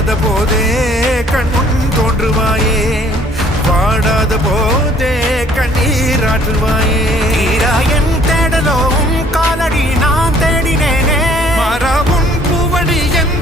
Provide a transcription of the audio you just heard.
வாடாத போதே கண்முன் தோன்றுவாயே, வாடாத போதே கண்ணீராற்றுவாயே. என் தேடலோ உன் காலடி நான் தேடினேனே, மாறாவும் பூவடி என்